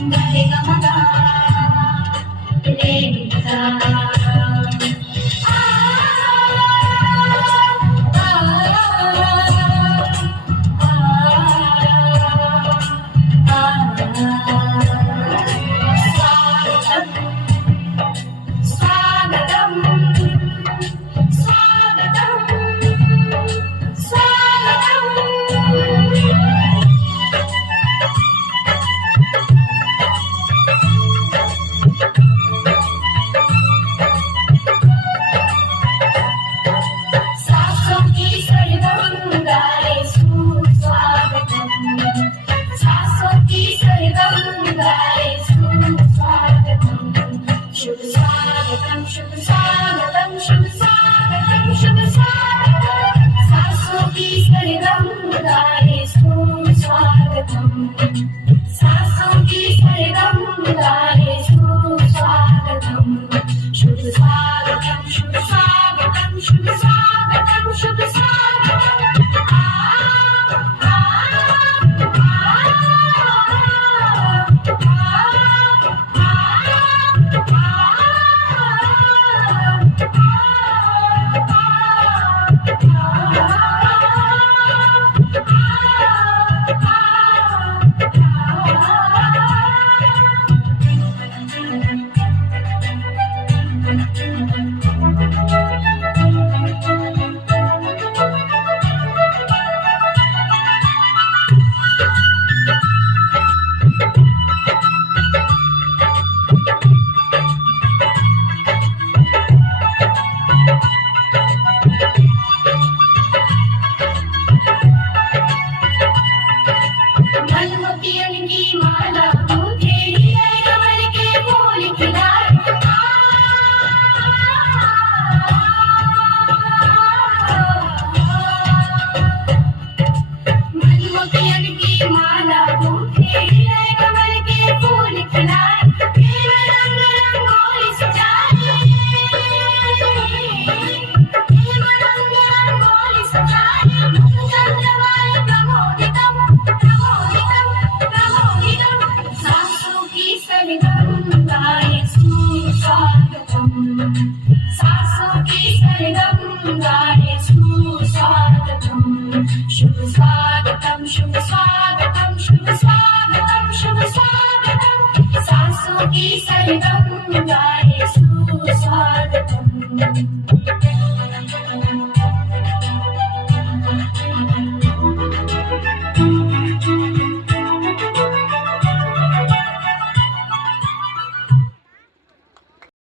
गरे ग मगा रे सा स्वागतम् स्वागतम् शुभ स्वागतम शुभ स्वागतम शुभ स्वागतम शुभ स्वागतम सासों की सरगम गाए सुस्वागतम सासों की सरगम गाए सुस्वागतम शुभ स्वागतम शुभ स्वागतम शुभ स्वागतम शुभ स्वागतम शुभ स्वागतम शुभ